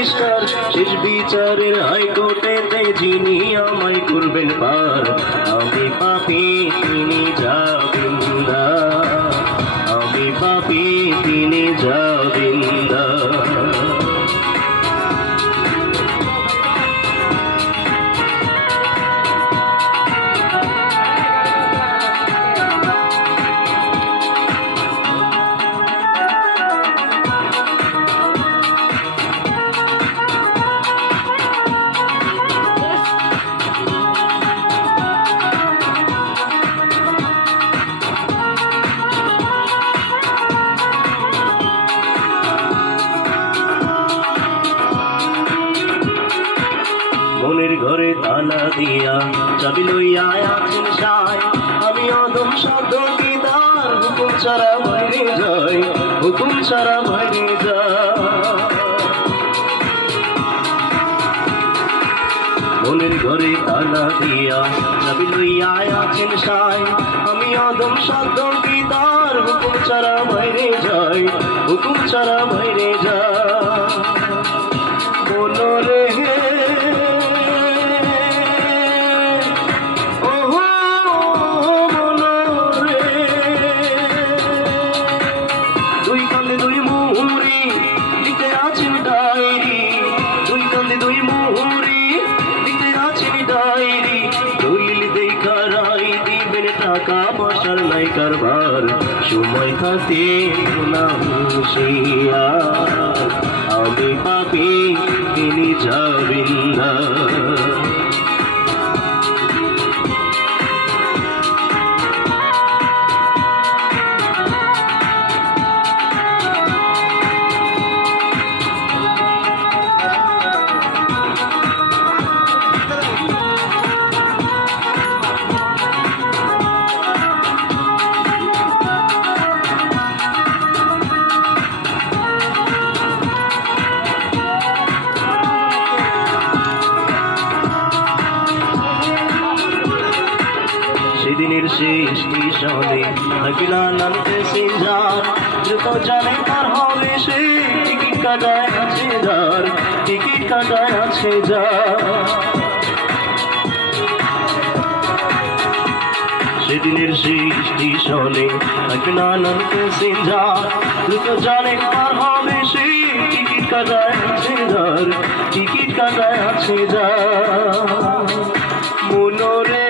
Barrister, শেষ বিচারের হাইকোর্টেতে যিনি আমায় করবেন পার। আমি পাপী তিনি জামিনদার, আমি পাপী তিনি জামিনদার। মনের ঘরে তালা দিয়া চাবি লইয়া আছেন সায়, আমি অদম শব্দ গীতার, হুকুম ছাড়া বাইরে যাই, হুকুম ছাড়া বাইরে যাই। মনের ঘরে তালা দিয়া চাবি লইয়া আছেন সায়, আমি অদম শব্দ গীতার, হুকুম ছাড়া বাইরে যাই, হুকুম ছাড়া বাইরে যাই। মনরে টাকা পয়সার নাই কারবার, সময় থাকতে না হুঁশিয়ার, আমি পাপী তিনি জামিনদার। সেদিনের শেষ স্টেশনে থাকিলা নামতে সিনজার, দ্রুত জানে পার হবে সে, টিকিট কাটায় আছে যার, টিকিট কাটায় আছে যার। সেদিনের শেষ স্টেশনে থাকিলা নামতে সিনজার, দ্রুত জানে পার হবে সে, টিকিট কাটায় আছে যার, টিকিট কাটায় আছে যার। মনরে